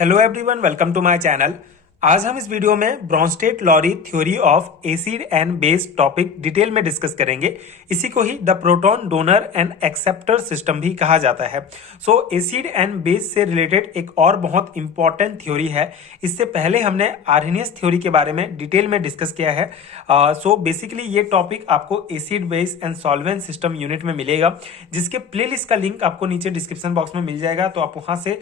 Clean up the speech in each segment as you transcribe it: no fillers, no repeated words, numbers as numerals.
Hello everyone, welcome to my channel. आज हम इस वीडियो में Bronsted Lowry theory of acid and base topic detail में डिस्कस करेंगे। इसी को ही the proton donor and acceptor system भी कहा जाता है। सो एसिड एंड बेस से रिलेटेड एक और बहुत इंपॉर्टेंट थ्योरी है। इससे पहले हमने आर्हेनियस थ्योरी के बारे में डिटेल में डिस्कस किया है। सो बेसिकली ये टॉपिक आपको acid base and solvent system unit में मिलेगा, जिसके प्लेलिस्ट का लिंक आपको नीचे डिस्क्रिप्शन बॉक्स में मिल जाएगा। तो आप वहां से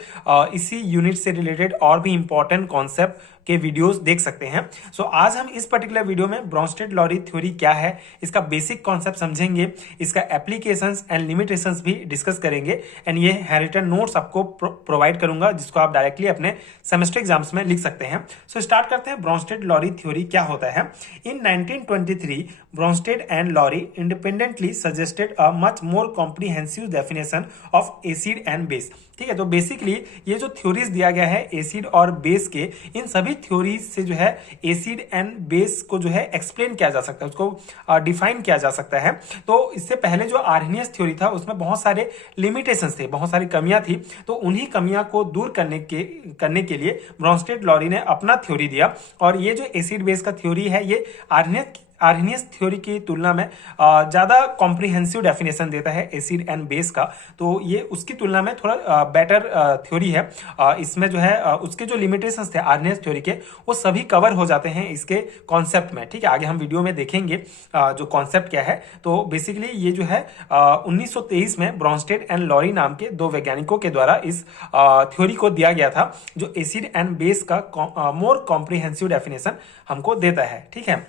इसी यूनिट से रिलेटेड और भी इंपॉर्टेंट कॉन्सेप्ट के वीडियोस देख सकते हैं। सो आज हम इस पर्टिकुलर वीडियो में ब्रोंस्टेड-लॉरी थ्योरी क्या है, इसका बेसिक कॉन्सेप्ट समझेंगे, इसका एप्लीकेशंस एंड लिमिटेशंस भी डिस्कस करेंगे एंड ये हैंडरिटन नोट्स आपको प्रोवाइड करूंगा, जिसको आप डायरेक्टली अपने सेमेस्टर एग्जाम्स में लिख सकते हैं। सो स्टार्ट करते हैं। ब्रोंस्टेड-लॉरी थ्योरी क्या होता है? In 1923 Bronsted and Lowry independently suggested a much more comprehensive definition of acid and base. ठीक है, तो बेसिकली ये जो थ्योरीज दिया गया है एसिड और बेस के, इन सभी थ्योरीज से जो है एसिड एंड बेस को जो है एक्सप्लेन किया जा सकता है, उसको डिफाइन किया जा सकता है। तो इससे पहले जो आर्हेनियस थ्योरी था उसमें बहुत सारे लिमिटेशंस थे, बहुत सारी कमियां थी। तो उन्हीं कमियां को दूर करने के लिए ब्रोंस्टेड-लॉरी ने अपना थ्योरी दिया। और ये जो एसिड बेस का थ्योरी है, ये आर्हेनियस थ्योरी की तुलना में ज्यादा कॉम्प्रिहेंसिव डेफिनेशन देता है एसिड एंड बेस का। तो ये उसकी तुलना में थोड़ा बेटर थ्योरी है। इसमें जो है उसके जो लिमिटेशंस थे आर्हेनियस थ्योरी के, वो सभी कवर हो जाते हैं इसके कॉन्सेप्ट में। ठीक है, आगे हम वीडियो में देखेंगे जो कॉन्सेप्ट क्या है। तो बेसिकली ये जो है 1923 में ब्रोंस्टेड एंड लॉरी नाम के दो वैज्ञानिकों के द्वारा इस थ्योरी को दिया गया था, जो एसिड एंड बेस का मोर कॉम्प्रिहेंसिव डेफिनेशन हमको देता है। ठीक है,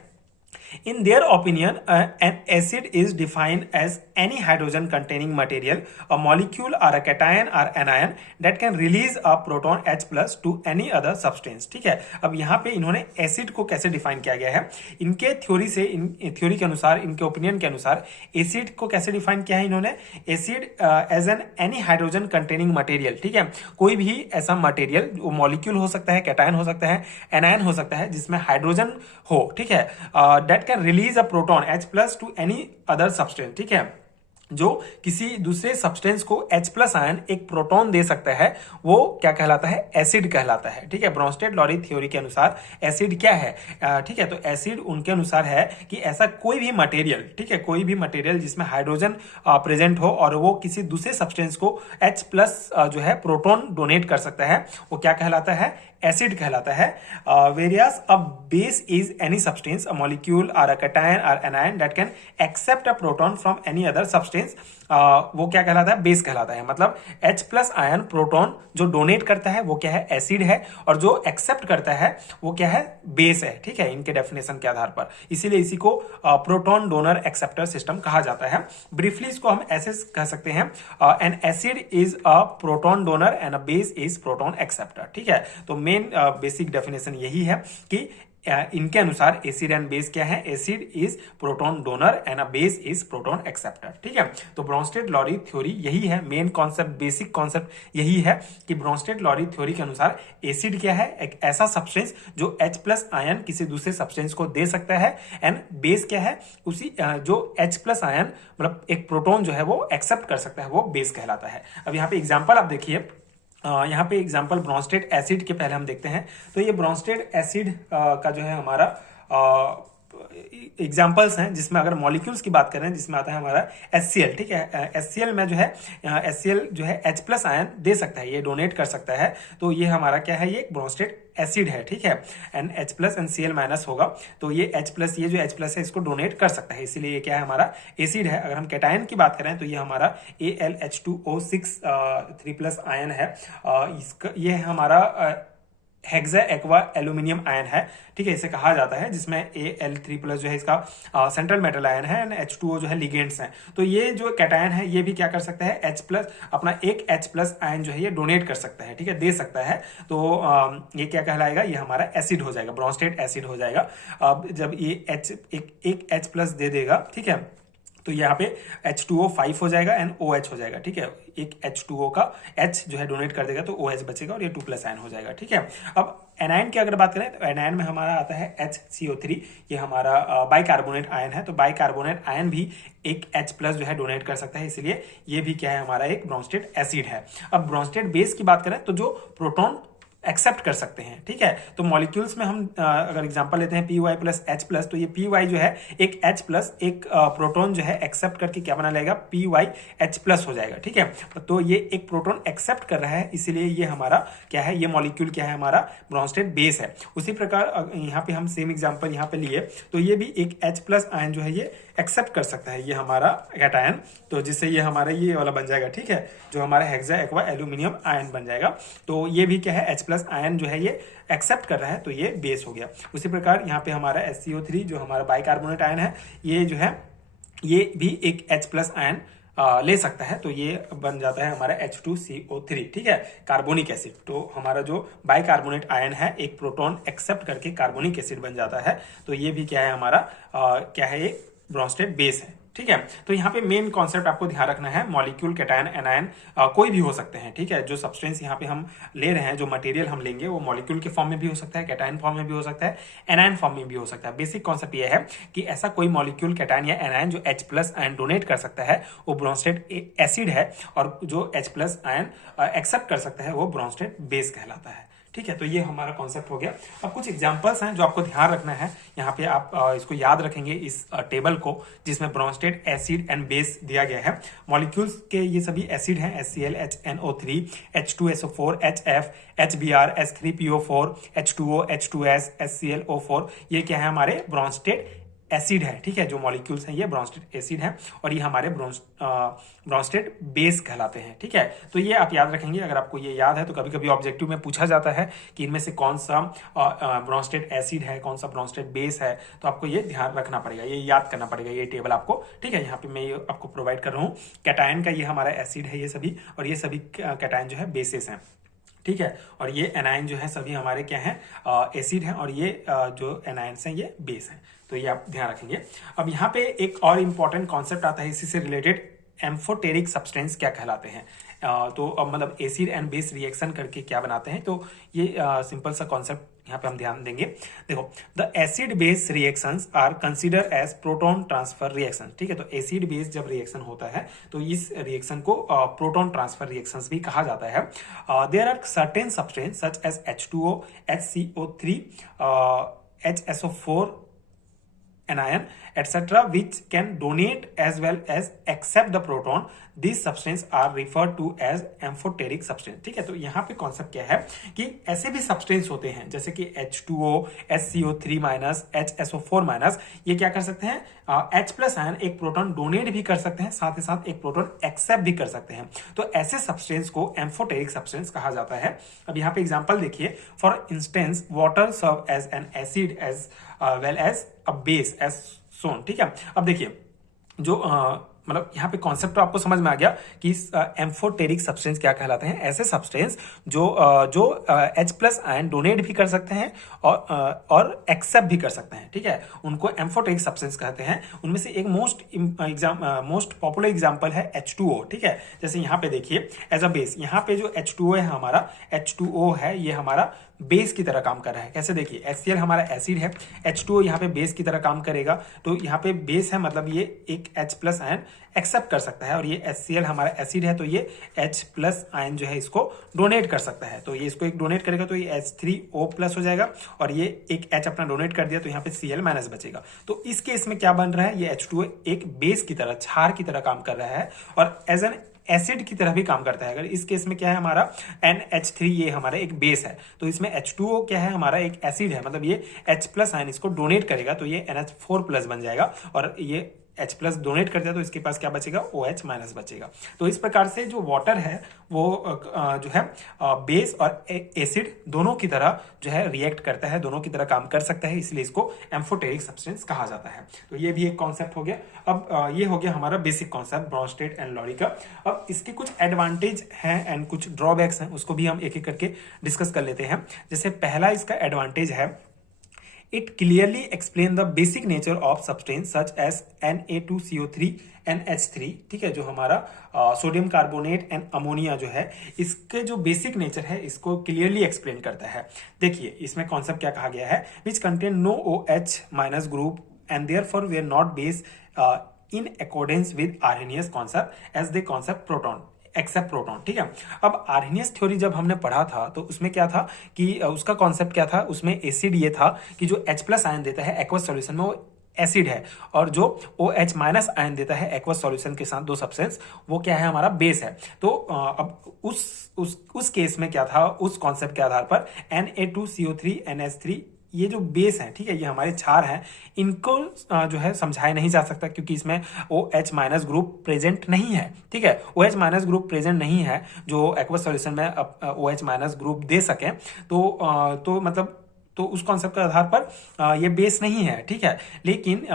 in their opinion, an acid is defined as any hydrogen containing material, a molecule or a cation or anion that can release a proton H plus to any other substance। ठीक है, अब यहाँ पे इन्होंने एसिड को कैसे define किया गया है, इनके थ्योरी के अनुसार, इनके ओपिनियन के अनुसार एसिड को कैसे डिफाइन किया है इन्होंने? Acid as an any hydrogen containing material. ठीक है, कोई भी ऐसा मटेरियल, वो मॉलिक्यूल हो सकता है, कैटायन हो सकता है, एनायन हो सकता है, जिसमें हाइड्रोजन हो। ठीक है, that can release a proton H plus to any other substance। ठीक है, जो किसी दूसरे सब्सटेंस को H+ आयन एक प्रोटॉन दे सकता है, वो क्या कहलाता है? एसिड कहलाता है। ठीक है, ब्रोंस्टेड-लॉरी थ्योरी के अनुसार एसिड क्या है? ठीक है, तो एसिड उनके अनुसार है कि ऐसा कोई भी मटेरियल, ठीक है, कोई भी मटेरियल जिसमें हाइड्रोजन प्रेजेंट हो और वो किसी दूसरे सब्सटेंस को H+ जो है प्रोटॉन डोनेट कर सकता है, वो क्या कहलाता है? एसिड कहलाता है। Whereas a base is any substance, a molecule or a cation or anion that can accept a proton from any other substance, वो क्या कहलाता है? बेस कहलाता है। मतलब H+ आयन प्रोटॉन जो डोनेट करता है वो क्या है? एसिड है, और जो एक्सेप्ट करता है वो क्या है? बेस है। ठीक है, इनके डेफिनेशन के आधार पर, इसीलिए इसी को प्रोटॉन डोनर एक्सेप्टर सिस्टम कहा जाता है। ब्रीफली इसको हम ऐसे कह सकते हैं, N acid is a proton donor and a base is proton acceptor. ठीक है, तो मेन बेसिक डेफिनेशन यही है कि इनके अनुसार एसिड एंड बेस क्या है? Acid is proton donor and a base is proton acceptor. ठीक है, तो ब्रोंस्टेड-लॉरी थ्योरी यही है, मेन कॉन्सेप्ट, बेसिक कॉन्सेप्ट यही है कि ब्रोंस्टेड-लॉरी थ्योरी के अनुसार एसिड क्या है? एक ऐसा सब्सटेंस जो H+ आयन किसी दूसरे सब्सटेंस को दे सकता है, एंड बेस क्या है? उसी जो H+ आयन मतलब एक प्रोटॉन जो है वो एक्सेप्ट कर सकता है, वो बेस कहलाता है। अब यहाँ पे एग्जाम्पल आप देखिए, यहाँ पे एग्जाम्पल ब्रोंस्टेड एसिड के पहले हम देखते हैं। तो ये ब्रोंस्टेड एसिड का जो है हमारा एग्जाम्पल्स हैं, जिसमें अगर मॉलिक्यूल्स की बात करें, जिसमें आता है हमारा HCl। ठीक है, HCl में जो है HCl जो है H+ आयन दे सकता है, ये डोनेट कर सकता है। तो ये हमारा क्या है? ये ब्रोंस्टेड एसिड है। ठीक है, एंड H+ एंड Cl- होगा, तो ये H+, ये जो H+ है इसको डोनेट कर सकता है, इसीलिए ये क्या है? हमारा एसिड है। अगर हम कैटायन की बात करें तो ये हमारा AlH2O6 3+ आयन है। इसका ये हमारा हेक्सा एक्वा एल्यूमिनियम आयन है। ठीक है, इसे कहा जाता है, जिसमें Al3+ जो है इसका सेंट्रल मेटल आयन है, एंड H2O जो है लिगेंड्स हैं। तो ये जो कैटायन है ये भी क्या कर सकता है? H+ अपना एक H+ आयन जो है ये डोनेट कर सकता है। ठीक है, दे सकता है। तो ये क्या कहलाएगा? ये हमारा एसिड हो जाएगा, ब्रोंस्टेड एसिड हो जाएगा। अब जब ये एक H+ दे देगा, ठीक है, तो यहाँ पे H2O5 हो जाएगा एंड OH हो जाएगा। ठीक है, एक H2O का H जो है डोनेट कर देगा तो OH बचेगा और ये 2+ आयन हो जाएगा। ठीक है, अब एनायन की अगर बात करें तो एनायन में हमारा आता है HCO3, ये हमारा बाइकार्बोनेट आयन है। तो बाइकार्बोनेट आयन भी एक H+ जो है डोनेट कर सकता है, इसलिए ये भी क्या है? हमारा एक ब्रोंस्टेड एसिड है। अब ब्रोंस्टेड बेस की बात करें तो जो प्रोटॉन एक्सेप्ट कर सकते हैं। ठीक है, तो मॉलिक्यूल्स में हम अगर एग्जांपल लेते हैं P Y plus H plus, तो ये पी वाई जो है एक एच प्लस एक प्रोटॉन जो है एक्सेप्ट करके क्या बना लेगा, पी वाई एच प्लस हो जाएगा। ठीक है, तो ये एक प्रोटॉन एक्सेप्ट कर रहा है, इसीलिए ये हमारा क्या है, ये मॉलिक्यूल क्या है, हमारा ब्रॉन्स्टेड बेस है। उसी प्रकार यहाँ पे हम सेम एग्जाम्पल यहाँ पे लिए, तो ये भी एक H प्लस आयन जो है ये एक्सेप्ट कर सकता है, ये हमारा कैटायन, तो जिससे ये हमारा ये वाला बन जाएगा। ठीक है, जो हमारा हेक्सा एक्वा एल्यूमिनियम आयन बन जाएगा। तो ये भी क्या है, H प्लस आयन जो है ये एक्सेप्ट कर रहा है, तो ये बेस हो गया। उसी प्रकार यहाँ पे हमारा SCO3 जो हमारा बाइकार्बोनेट आयन है, ये जो है ये भी एक H प्लस आयन ले सकता है, तो ये बन जाता है हमारा H2CO3। ठीक है, कार्बोनिक एसिड। तो हमारा जो बाइकार्बोनेट आयन है एक प्रोटॉन एक्सेप्ट करके कार्बोनिक एसिड बन जाता है, तो ये भी क्या है हमारा क्या है, ये ब्रॉन्स्टेड बेस है। ठीक है, तो यहाँ पे मेन कॉन्सेप्ट आपको ध्यान रखना है, मॉलिक्यूल, कैटायन, एनायन कोई भी हो सकते हैं। ठीक है, जो सब्सटेंस यहाँ पे हम ले रहे हैं, जो मटेरियल हम लेंगे, वो मॉलिक्यूल के फॉर्म में भी हो सकता है, कैटायन फॉर्म में भी हो सकता है, एनायन फॉर्म में भी हो सकता है। बेसिक कॉन्सेप्ट ये है कि ऐसा कोई मॉलिक्यूल, कैटायन या एनायन जो H प्लस आयन डोनेट कर सकता है वो ब्रॉन्स्टेड एसिड है, और जो H प्लस आयन एक्सेप्ट कर सकता है वो ब्रॉन्स्टेड बेस कहलाता है। ठीक है, तो ये हमारा कॉन्सेप्ट हो गया। अब कुछ एग्जांपल्स हैं जो आपको ध्यान रखना है, यहाँ पे आप इसको याद रखेंगे इस टेबल को, जिसमें ब्रॉन्स्टेड एसिड एंड बेस दिया गया है। मॉलिक्यूल्स के ये सभी एसिड हैं, HCl, HNO3, H2SO4, HF, HBr, H3PO4, H2O, H2S, HClO4, ये क्या है, हमारे ब्रॉन्स्टेड एसिड है। ठीक है, जो मॉलिक्यूल्स हैं ये ब्रॉन्स्टेड एसिड हैं, और ये हमारे ब्रॉन्स्टेड बेस कहलाते हैं। ठीक है, तो ये आप याद रखेंगे। अगर आपको ये याद है तो कभी कभी ऑब्जेक्टिव में पूछा जाता है कि इनमें से कौन सा ब्रॉन्स्टेड एसिड है, कौन सा ब्रॉन्स्टेड बेस है, तो आपको ये ध्यान रखना पड़ेगा, ये याद करना पड़ेगा, ये टेबल आपको। ठीक है, यहाँ पे मैं ये आपको प्रोवाइड कर रहा हूँ। कैटायन का ये हमारा एसिड है ये सभी, और ये सभी कैटायन जो है बेसिस हैं। ठीक है, और ये एनायन जो है सभी हमारे क्या हैं, एसिड हैं, और ये जो एनायंस हैं ये बेस हैं। तो ये आप ध्यान रखेंगे। अब यहाँ पे एक और इम्पॉर्टेंट कॉन्सेप्ट आता है इसी से रिलेटेड, एम्फोटेरिक सब्सटेंस क्या कहलाते हैं। तो अब मतलब एसिड एंड बेस रिएक्शन करके क्या बनाते हैं, तो ये सिंपल सा कॉन्सेप्ट यहाँ पे हम ध्यान देंगे। देखो, the acid base reactions are consider as proton transfer reaction. ठीक है, तो एसिड बेस जब रिएक्शन होता है तो इस रिएक्शन को प्रोटॉन ट्रांसफर रिएक्शंस भी कहा जाता है। There are certain substance such as H2O, HCO3, HSO4 anion etc which can donate as well as accept the proton. These substances are referred to as amphoteric substance। ठीक है, तो यहाँ पे concept क्या है कि ऐसे भी सब्सटेंस होते हैं जैसे कि H2O, HCO3 minus, HSO4 minus, ये क्या कर सकते हैं, H प्लस आयन एक प्रोटॉन डोनेट भी कर सकते हैं, साथ ही साथ एक प्रोटॉन एक्सेप्ट भी कर सकते हैं। तो ऐसे सब्सटेंस को एम्फोटेरिक सब्सटेंस कहा जाता है। अब यहाँ पे एग्जांपल देखिए, for instance water serve as an acid as well as a base as shown. ठीक है, अब देखिए जो मतलब यहाँ पे कॉन्सेप्ट तो आपको समझ में आ गया कि एम्फोटेरिक सब्सटेंस क्या कहलाते हैं। ऐसे सब्सटेंस जो H प्लस आयन डोनेट भी कर सकते हैं और एक्सेप्ट भी कर सकते हैं। ठीक है, उनको एम्फोटेरिक सब्सटेंस कहते हैं। उनमें से एक मोस्ट पॉपुलर एग्जांपल है H2O। ठीक है, जैसे यहाँ पे देखिए एज अ बेस, यहाँ पे जो H2O है हमारा, H2O है ये हमारा बेस की तरह काम कर रहा है। कैसे, देखिए HCl हमारा एसिड है, H2O यहाँ पे बेस की तरह काम करेगा, तो यहाँ पे बेस है मतलब ये एक H प्लस आयन एक्सेप्ट कर सकता है, और ये HCl हमारा एसिड है तो ये H प्लस आयन जो है इसको डोनेट कर सकता है, तो ये इसको एक डोनेट करेगा तो ये H3O प्लस हो जाएगा, और ये एक H अपना डोनेट कर दिया तो यहाँ पे Cl माइनस बचेगा। तो इस केस में क्या बन रहा है, ये H2O एक बेस की तरह, क्षार की तरह काम कर रहा है, और एज एन एसिड की तरह भी काम करता है। अगर इस केस में क्या है हमारा NH3, ये हमारा एक बेस है, तो इसमें H2O क्या है हमारा एक एसिड है, मतलब ये H प्लस आयन इसको डोनेट करेगा तो ये NH4 प्लस बन जाएगा, और ये H प्लस डोनेट कर दिया तो इसके पास क्या बचेगा, OH माइनस बचेगा। तो इस प्रकार से जो वाटर है वो जो है बेस और एसिड दोनों की तरह जो है रिएक्ट करता है, दोनों की तरह काम कर सकता है, इसलिए इसको एम्फोटेरिक सब्सटेंस कहा जाता है। तो ये भी एक कॉन्सेप्ट हो गया। अब ये हो गया हमारा basic concept Bronsted and Lowry का। अब इसके कुछ एडवांटेज हैं एंड कुछ ड्रॉबैक्स हैं, उसको भी हम एक एक करके डिस्कस कर लेते हैं। जैसे पहला इसका एडवांटेज है, it clearly explain the basic nature of substance such as Na2CO3 NH3। ठीक है, जो हमारा सोडियम कार्बोनेट एंड अमोनिया जो है, इसके जो बेसिक नेचर है इसको क्लियरली एक्सप्लेन करता है। देखिए इसमें कॉन्सेप्ट क्या कहा गया है, which contain no OH minus group and therefore they are not base in accordance with Arrhenius concept as they concept proton। Accept proton. ठीक है, अब आर्हेनियस थ्योरी जब हमने पढ़ा था तो उसमें क्या था कि उसका कॉन्सेप्ट क्या था, उसमें एसिड ये था कि जो H+ आयन देता है एक्वस सॉल्यूशन में वो एसिड है, और जो OH- आयन देता है एक्वस सॉल्यूशन के साथ दो सब्सटेंस, वो क्या है, हमारा बेस है। तो अब उस केस में क्या था, उस कॉन्सेप्ट के आधार पर Na2CO3 NH3 ये जो बेस है, ठीक है, ये हमारे क्षार हैं, इनको जो है समझाया नहीं जा सकता क्योंकि इसमें OH- ग्रुप प्रेजेंट नहीं है। ठीक है, OH- ग्रुप प्रेजेंट नहीं है जो एक्वस सॉल्यूशन में OH- ग्रुप दे सके, तो मतलब तो उस कॉन्सेप्ट के आधार पर ये बेस नहीं है। ठीक है, लेकिन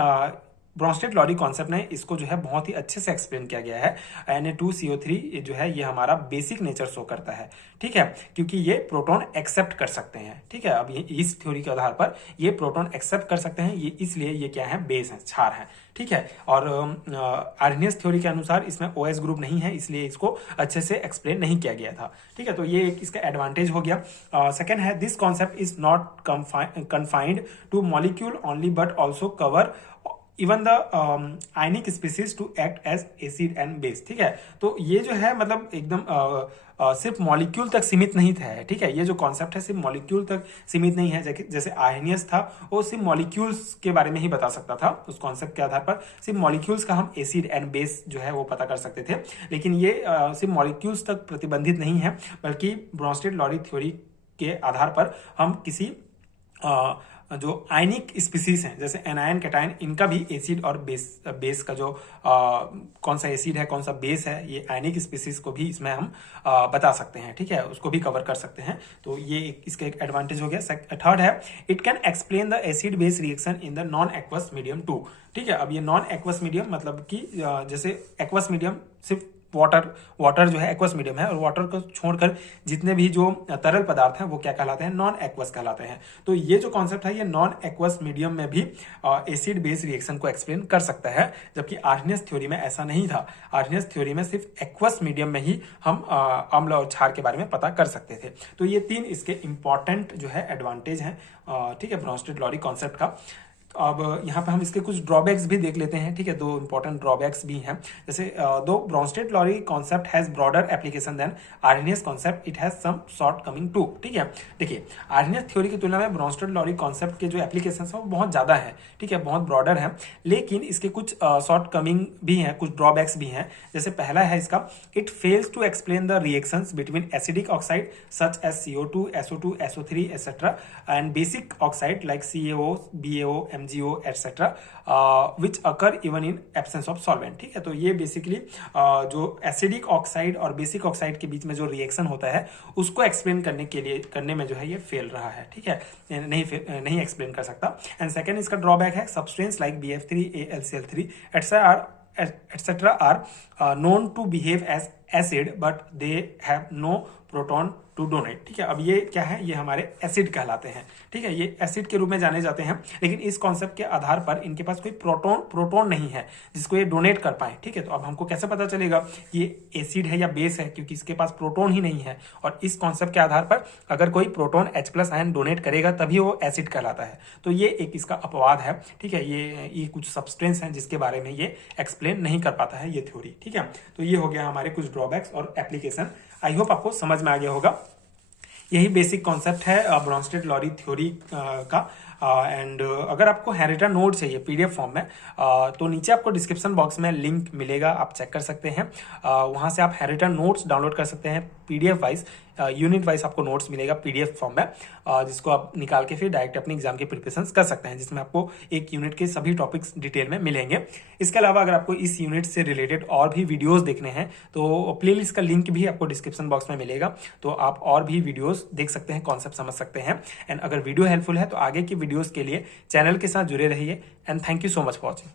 ब्रॉन्स्टेड-लॉरी कॉन्सेप्ट ने इसको जो है बहुत ही अच्छे से एक्सप्लेन किया गया है। Na2CO3 जो है ये हमारा बेसिक नेचर शो करता है। ठीक है, क्योंकि ये प्रोटॉन एक्सेप्ट कर सकते हैं। ठीक है, अब ये इस थ्योरी के आधार पर ये प्रोटॉन एक्सेप्ट कर सकते हैं, ये इसलिए ये क्या है, बेस है, क्षार है। ठीक है, और आर्हेनियस थ्योरी के अनुसार इसमें OH ग्रुप नहीं है, इसलिए इसको अच्छे से एक्सप्लेन नहीं किया गया था। ठीक है, तो ये एक इसका एडवांटेज हो गया। सेकेंड है, this concept is not confined to molecule only but also cover even the ionic species to act as acid and base. ठीक है, तो ये जो है मतलब एकदम सिर्फ मॉलिक्यूल तक सीमित नहीं था। ठीक है, ये जो कॉन्सेप्ट है सिर्फ मॉलिक्यूल तक सीमित नहीं है, जैसे आर्हेनियस था वो सिर्फ मॉलिक्यूल्स के बारे में ही बता सकता था, उस कॉन्सेप्ट के आधार पर सिर्फ मॉलिक्यूल्स का हम एसिड एंड बेस जो है वो पता कर सकते थे। लेकिन ये सिर्फ मॉलिक्यूल्स तक प्रतिबंधित नहीं है, बल्कि ब्रॉन्स्टेड-लॉरी थ्योरी के आधार पर हम किसी जो आयनिक स्पीसीज हैं जैसे एनायन, कैटायन, इनका भी एसिड और बेस का जो कौन सा एसिड है कौन सा बेस है, ये आयनिक स्पीसीज को भी इसमें हम बता सकते हैं। ठीक है, उसको भी कवर कर सकते हैं, तो ये इसका एक एडवांटेज हो गया। थर्ड है, it can explain the acid base reaction in the non aqueous medium too. ठीक है, अब ये नॉन एक्वस मीडियम मतलब कि जैसे एक्वस मीडियम सिर्फ वाटर जो है एक्वस मीडियम है, और वाटर को छोड़कर जितने भी जो तरल पदार्थ हैं वो क्या कहलाते हैं, नॉन एक्वस कहलाते हैं। तो ये जो कॉन्सेप्ट है ये नॉन एक्वस मीडियम में भी एसिड बेस रिएक्शन को एक्सप्लेन कर सकता है, जबकि आर्हेनियस थ्योरी में ऐसा नहीं था। आर्हेनियस थ्योरी में सिर्फ एक्वस मीडियम में ही हम अम्ल और क्षार के बारे में पता कर सकते थे। तो ये तीन इसके इंपॉर्टेंट जो है एडवांटेज हैं, ठीक है, ब्रॉन्स्टेड-लॉरी कॉन्सेप्ट का। अब यहाँ पे हम इसके कुछ ड्रॉबैक्स भी देख लेते हैं। ठीक है, दो इंपॉर्टेंट ड्रॉबैक्स भी हैं, जैसे दो Bronsted Lowry concept has broader application than Arrhenius concept, it has some shortcoming too. ठीक है, देखिए आर्हेनियस थ्योरी की तुलना में ब्रॉन्स्टेड-लॉरी कॉन्सेप्ट के जो एप्लीकेशन है वो बहुत ज्यादा है। ठीक है, बहुत ब्रॉडर है, लेकिन इसके कुछ शॉर्ट कमिंग भी हैं, कुछ ड्रॉबैक्स भी हैं। जैसे पहला है इसका, it fails to explain the reactions between acidic oxide such as CO2, SO2, SO3 etcetera and basic oxide like CaO, BaO, MgO etcetera which occur even in absence of solvent. ठीक है, तो ये बेसिकली जो acidic oxide और basic oxide के बीच में जो रिएक्शन होता है उसको एक्सप्लेन करने में जो है ये फेल रहा है। ठीक है, नहीं एक्सप्लेन कर सकता। एंड सेकेंड इसका ड्रॉबैक है, substance like BF3, AlCl3 etcetera are known to behave as acid but they have no proton to donate. ठीक है, अब ये क्या है, ये हमारे एसिड कहलाते हैं। ठीक है, ये एसिड के रूप में जाने जाते हैं, लेकिन इस कॉन्सेप्ट के आधार पर इनके पास कोई प्रोटॉन नहीं है जिसको ये डोनेट कर पाए। ठीक है, तो अब हमको कैसे पता चलेगा कि ये एसिड है या बेस है, क्योंकि इसके पास प्रोटॉन ही नहीं है। और इस कॉन्सेप्ट के आधार पर अगर कोई प्रोटॉन H+ आयन डोनेट करेगा तभी वो एसिड कहलाता है। तो ये एक इसका अपवाद है। ठीक है, ये कुछ सब्सटेंस हैं जिसके बारे में ये एक्सप्लेन नहीं कर पाता है ये थ्योरी। ठीक है, तो ये हो गया हमारे कुछ ड्रॉबैक्स और एप्लीकेशन। आई होप आपको समझ में आ गया होगा। यही बेसिक कॉन्सेप्ट है ब्रॉन्स्टेड-लॉरी थ्योरी का। एंड अगर आपको हैंडरिटन नोट चाहिए PDF फॉर्म में, तो नीचे आपको डिस्क्रिप्शन बॉक्स में लिंक मिलेगा, आप चेक कर सकते हैं। वहां से आप हैंडरिटन नोट्स डाउनलोड कर सकते हैं PDF वाइज, यूनिट वाइज आपको नोट्स मिलेगा PDF फॉर्म में, जिसको आप निकाल के फिर डायरेक्ट अपने एग्जाम की प्रिपरेशन कर सकते हैं, जिसमें आपको एक यूनिट के सभी टॉपिक्स डिटेल में मिलेंगे। इसके अलावा अगर आपको इस यूनिट से रिलेटेड और भी वीडियोस देखने हैं तो प्लेलिस्ट का लिंक भी आपको डिस्क्रिप्शन बॉक्स में मिलेगा, तो आप और भी वीडियोस देख सकते हैं, कॉन्सेप्ट समझ सकते हैं। एंड अगर वीडियो हेल्पफुल है तो आगे की वीडियोस के लिए चैनल के साथ जुड़े रहिए। And thank you so much for watching.